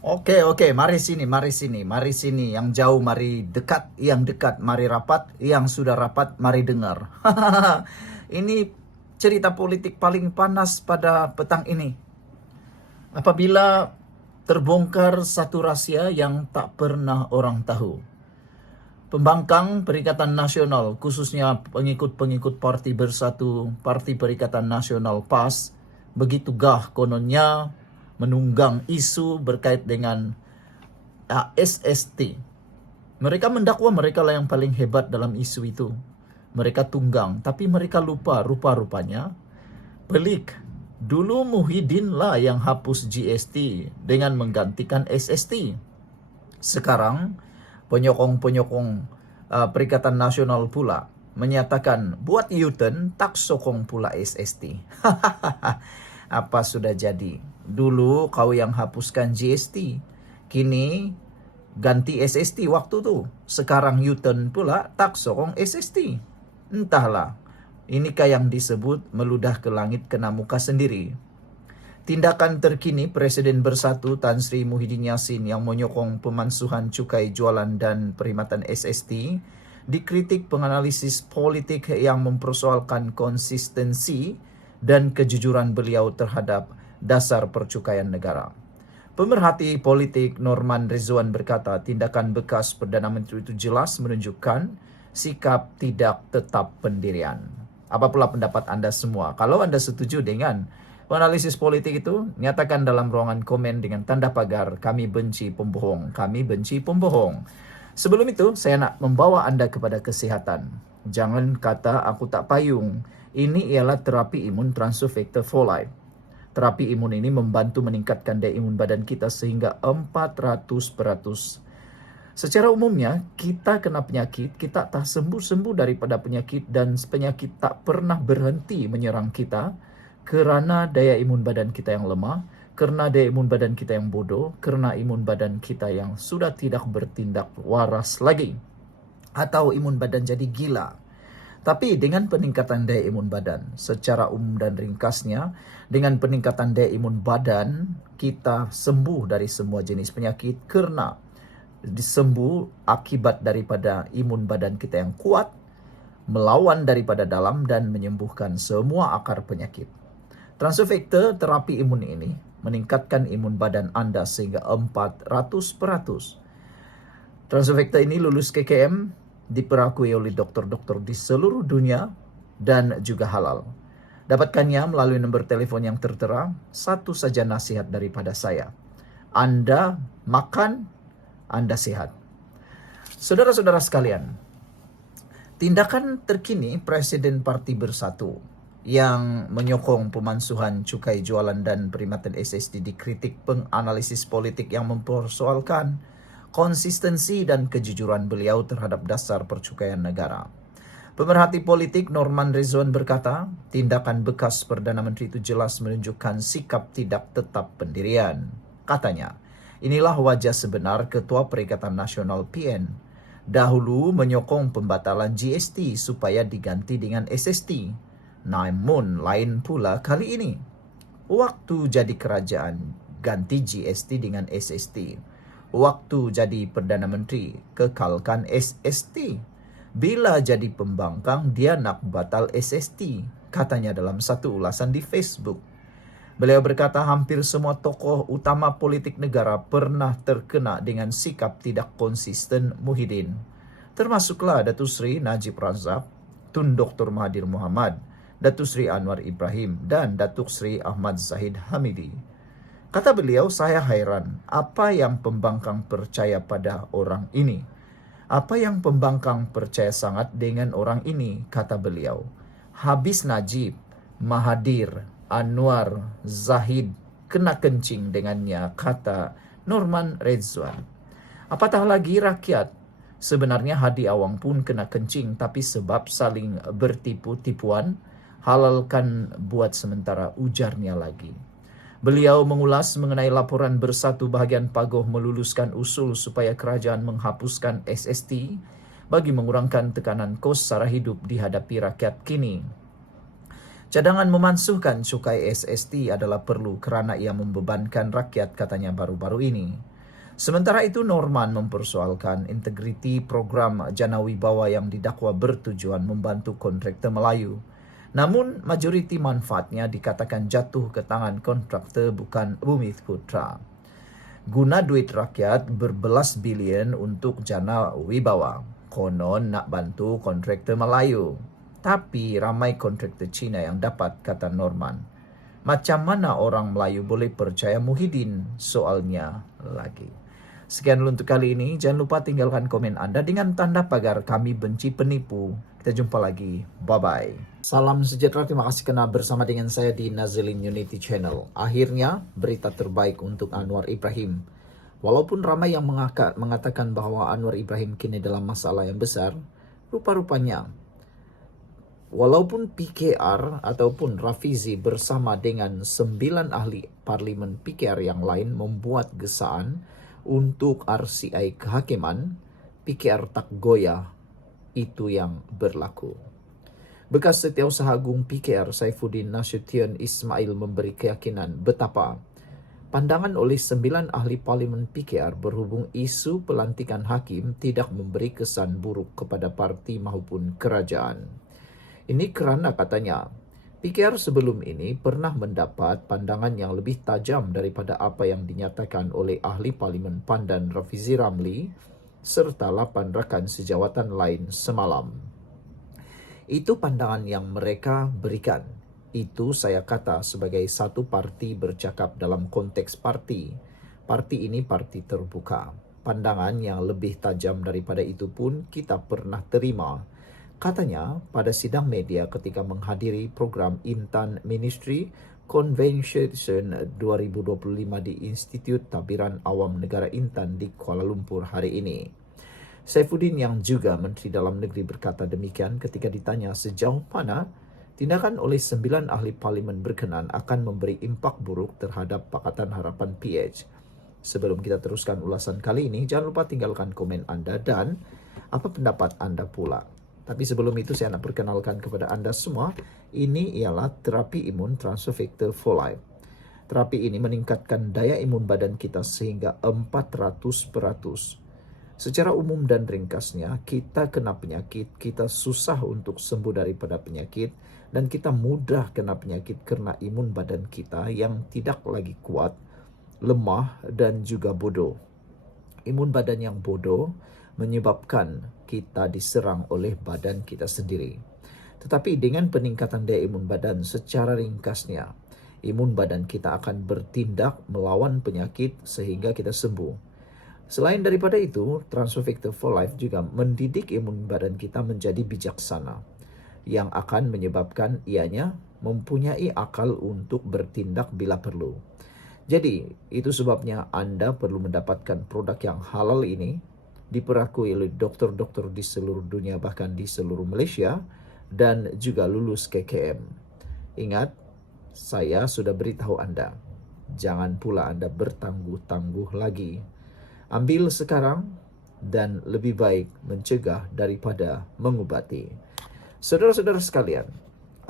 Oke, mari sini, yang jauh mari dekat, yang dekat mari rapat, yang sudah rapat mari dengar. Ini cerita politik paling panas pada petang ini. Apabila terbongkar satu rahasia yang tak pernah orang tahu. Pembangkang Perikatan Nasional, khususnya pengikut-pengikut Parti Bersatu, Parti Perikatan Nasional PAS, begitu gah kononnya menunggang isu berkait dengan SST. Mereka mendakwa mereka lah yang paling hebat dalam isu itu. Mereka tunggang, tapi mereka lupa rupa-rupanya pelik. Dulu Muhyiddin lah yang hapus GST dengan menggantikan SST. Sekarang penyokong-penyokong Perikatan Nasional pula menyatakan buat U-turn tak sokong pula SST. Apa sudah jadi? Dulu kau yang hapuskan GST, kini ganti SST waktu tu. Sekarang U-turn pula tak sokong SST. Entahlah, inikah yang disebut meludah ke langit kena muka sendiri. Tindakan terkini Presiden Bersatu Tan Sri Muhyiddin Yassin yang menyokong pemansuhan cukai jualan dan perkhidmatan SST dikritik penganalisis politik yang mempersoalkan konsistensi dan kejujuran beliau terhadap dasar percukaian negara. Pemerhati politik Norman Rizwan berkata tindakan bekas Perdana Menteri itu jelas menunjukkan sikap tidak tetap pendirian. Apa pula pendapat Anda semua? Kalau Anda setuju dengan analisis politik itu, nyatakan dalam ruangan komen dengan tanda pagar, kami benci pembohong, kami benci pembohong. Sebelum itu, saya nak membawa Anda kepada kesehatan. Jangan kata aku tak payung. Ini ialah terapi imun transfer factor folate. Terapi imun ini membantu meningkatkan daya imun badan kita sehingga 400%. Secara umumnya, kita kena penyakit, kita tak sembuh-sembuh daripada penyakit dan penyakit tak pernah berhenti menyerang kita kerana daya imun badan kita yang lemah, kerana daya imun badan kita yang bodoh, kerana imun badan kita yang sudah tidak bertindak waras lagi, atau imun badan jadi gila. Tapi dengan peningkatan daya imun badan, secara umum dan ringkasnya, dengan peningkatan daya imun badan, kita sembuh dari semua jenis penyakit kerana disembuh akibat daripada imun badan kita yang kuat, melawan daripada dalam dan menyembuhkan semua akar penyakit. Transfer factor terapi imun ini meningkatkan imun badan anda sehingga 400%. Transfer factor ini lulus KKM, diperakui oleh doktor-doktor di seluruh dunia dan juga halal. Dapatkannya melalui nombor telefon yang tertera. Satu saja nasihat daripada saya. Anda makan, Anda sehat. Saudara-saudara sekalian, tindakan terkini Presiden Parti Bersatu yang menyokong pemansuhan cukai jualan dan perkhidmatan SST dikritik penganalisis politik yang mempersoalkan konsistensi dan kejujuran beliau terhadap dasar percukaian negara. Pemerhati politik Norman Rizwan berkata, tindakan bekas Perdana Menteri itu jelas menunjukkan sikap tidak tetap pendirian. Katanya, inilah wajah sebenar Ketua Perikatan Nasional PN. Dahulu menyokong pembatalan GST supaya diganti dengan SST. Namun lain pula kali ini. Waktu jadi kerajaan, ganti GST dengan SST. Waktu jadi Perdana Menteri, kekalkan SST. Bila jadi pembangkang, dia nak batal SST, katanya dalam satu ulasan di Facebook. Beliau berkata hampir semua tokoh utama politik negara pernah terkena dengan sikap tidak konsisten Muhyiddin. Termasuklah Datuk Seri Najib Razak, Tun Dr. Mahathir Mohamad, Datuk Seri Anwar Ibrahim dan Datuk Seri Ahmad Zahid Hamidi. Kata beliau, saya hairan apa yang pembangkang percaya pada orang ini. Apa yang pembangkang percaya sangat dengan orang ini, kata beliau. Habis Najib, Mahathir, Anwar, Zahid kena kencing dengannya, kata Norman Rizwan. Apatah lagi rakyat. Sebenarnya Hadi Awang pun kena kencing, tapi sebab saling bertipu-tipuan, halalkan buat sementara, ujarnya lagi. Beliau mengulas mengenai laporan Bersatu bahagian Pagoh meluluskan usul supaya kerajaan menghapuskan SST bagi mengurangkan tekanan kos sara hidup dihadapi rakyat kini. Cadangan memansuhkan cukai SST adalah perlu kerana ia membebankan rakyat, katanya baru-baru ini. Sementara itu Norman mempersoalkan integriti program Jana Wibawa yang didakwa bertujuan membantu kontraktor Melayu. Namun majoriti manfaatnya dikatakan jatuh ke tangan kontraktor bukan Bumi Putra. Guna duit rakyat berbelas bilion untuk Jana Wibawa. Konon nak bantu kontraktor Melayu. Tapi ramai kontraktor Cina yang dapat, kata Norman. Macam mana orang Melayu boleh percaya Muhyiddin? Soalnya lagi. Sekian dulu untuk kali ini. Jangan lupa tinggalkan komen Anda dengan tanda pagar kami benci penipu. Kita jumpa lagi. Bye-bye. Salam sejahtera. Terima kasih kena bersama dengan saya di Nazilin Unity Channel. Akhirnya berita terbaik untuk Anwar Ibrahim. Walaupun ramai yang mengatakan bahwa Anwar Ibrahim kini dalam masalah yang besar, rupa-rupanya walaupun PKR ataupun Rafizi bersama dengan 9 ahli parlimen PKR yang lain membuat gesaan untuk RCI kehakiman, PKR tak goyah, itu yang berlaku. Bekas Setiausaha Agung PKR Saifuddin Nasution Ismail memberi keyakinan betapa pandangan oleh 9 ahli parlimen PKR berhubung isu pelantikan hakim tidak memberi kesan buruk kepada parti maupun kerajaan. Ini kerana katanya, PKR sebelum ini pernah mendapat pandangan yang lebih tajam daripada apa yang dinyatakan oleh ahli Parlimen PAN dan Rafizi Ramli serta 8 rakan sejawatan lain semalam. Itu pandangan yang mereka berikan. Itu saya kata sebagai satu parti bercakap dalam konteks parti. Parti ini parti terbuka. Pandangan yang lebih tajam daripada itu pun kita pernah terima. Katanya pada sidang media ketika menghadiri program Intan Ministry Convention 2025 di Institut Tabiran Awam Negara Intan di Kuala Lumpur hari ini. Saifuddin yang juga Menteri Dalam Negeri berkata demikian ketika ditanya sejauh mana tindakan oleh 9 ahli parlimen berkenan akan memberi impak buruk terhadap Pakatan Harapan PH. Sebelum kita teruskan ulasan kali ini, jangan lupa tinggalkan komen Anda dan apa pendapat Anda pula. Tapi sebelum itu saya nak perkenalkan kepada anda semua, ini ialah terapi imun transfer factor for life. Terapi ini meningkatkan daya imun badan kita sehingga 400%. Secara umum dan ringkasnya, kita kena penyakit, kita susah untuk sembuh daripada penyakit dan kita mudah kena penyakit kerana imun badan kita yang tidak lagi kuat, lemah dan juga bodoh. Imun badan yang bodoh menyebabkan kita diserang oleh badan kita sendiri. Tetapi dengan peningkatan daya imun badan secara ringkasnya, imun badan kita akan bertindak melawan penyakit sehingga kita sembuh. Selain daripada itu, Transfer Factor for Life juga mendidik imun badan kita menjadi bijaksana yang akan menyebabkan ianya mempunyai akal untuk bertindak bila perlu. Jadi, itu sebabnya anda perlu mendapatkan produk yang halal ini diperakui oleh doktor-doktor di seluruh dunia bahkan di seluruh Malaysia dan juga lulus KKM. Ingat, saya sudah beritahu anda, jangan pula anda bertangguh-tangguh lagi. Ambil sekarang dan lebih baik mencegah daripada mengubati. Saudara-saudara sekalian,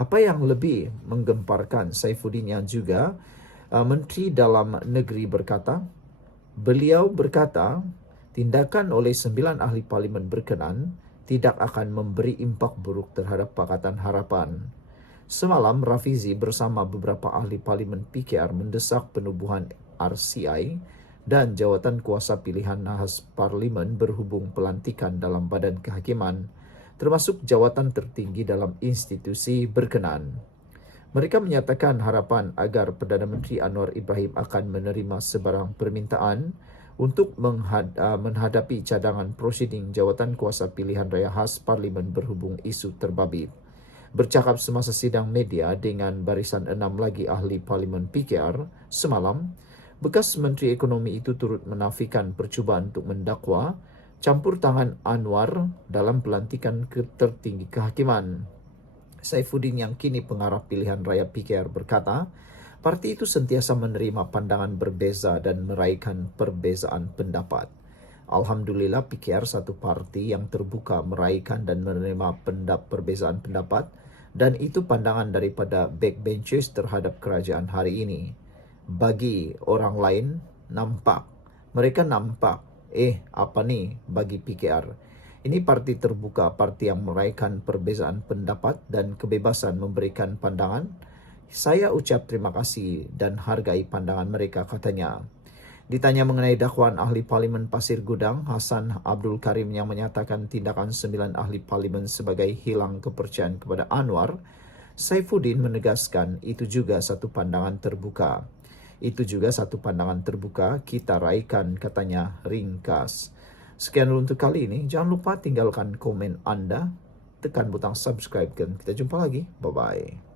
apa yang lebih menggemparkan Saifuddin yang juga Menteri Dalam Negeri berkata, beliau berkata, tindakan oleh 9 ahli parlimen berkenan tidak akan memberi impak buruk terhadap Pakatan Harapan. Semalam, Rafizi bersama beberapa ahli parlimen PKR mendesak penubuhan RCI dan jawatan kuasa pilihan nahas parlimen berhubung pelantikan dalam badan kehakiman, termasuk jawatan tertinggi dalam institusi berkenan. Mereka menyatakan harapan agar Perdana Menteri Anwar Ibrahim akan menerima sebarang permintaan untuk menghadapi cadangan prosiding jawatan kuasa pilihan raya khas parlimen berhubung isu terbabit. Bercakap semasa sidang media dengan barisan 6 lagi ahli parlimen PKR semalam, bekas Menteri Ekonomi itu turut menafikan percubaan untuk mendakwa campur tangan Anwar dalam pelantikan tertinggi kehakiman. Saifuddin yang kini pengarah pilihan raya PKR berkata, parti itu sentiasa menerima pandangan berbeza dan meraihkan perbezaan pendapat. Alhamdulillah PKR satu parti yang terbuka meraihkan dan menerima perbezaan pendapat dan itu pandangan daripada backbenchers terhadap kerajaan hari ini. Bagi orang lain, nampak Mereka nampak, apa nih bagi PKR? Ini parti terbuka, parti yang meraihkan perbezaan pendapat dan kebebasan memberikan pandangan. Saya ucap terima kasih dan hargai pandangan mereka, katanya. Ditanya mengenai dakwaan ahli parlimen Pasir Gudang, Hasan Abdul Karim yang menyatakan tindakan 9 ahli parlimen sebagai hilang kepercayaan kepada Anwar, Saifuddin menegaskan itu juga satu pandangan terbuka. Itu juga satu pandangan terbuka kita raikan, katanya ringkas. Sekian dulu untuk kali ini. Jangan lupa tinggalkan komen Anda, tekan butang subscribe dan kita jumpa lagi. Bye-bye.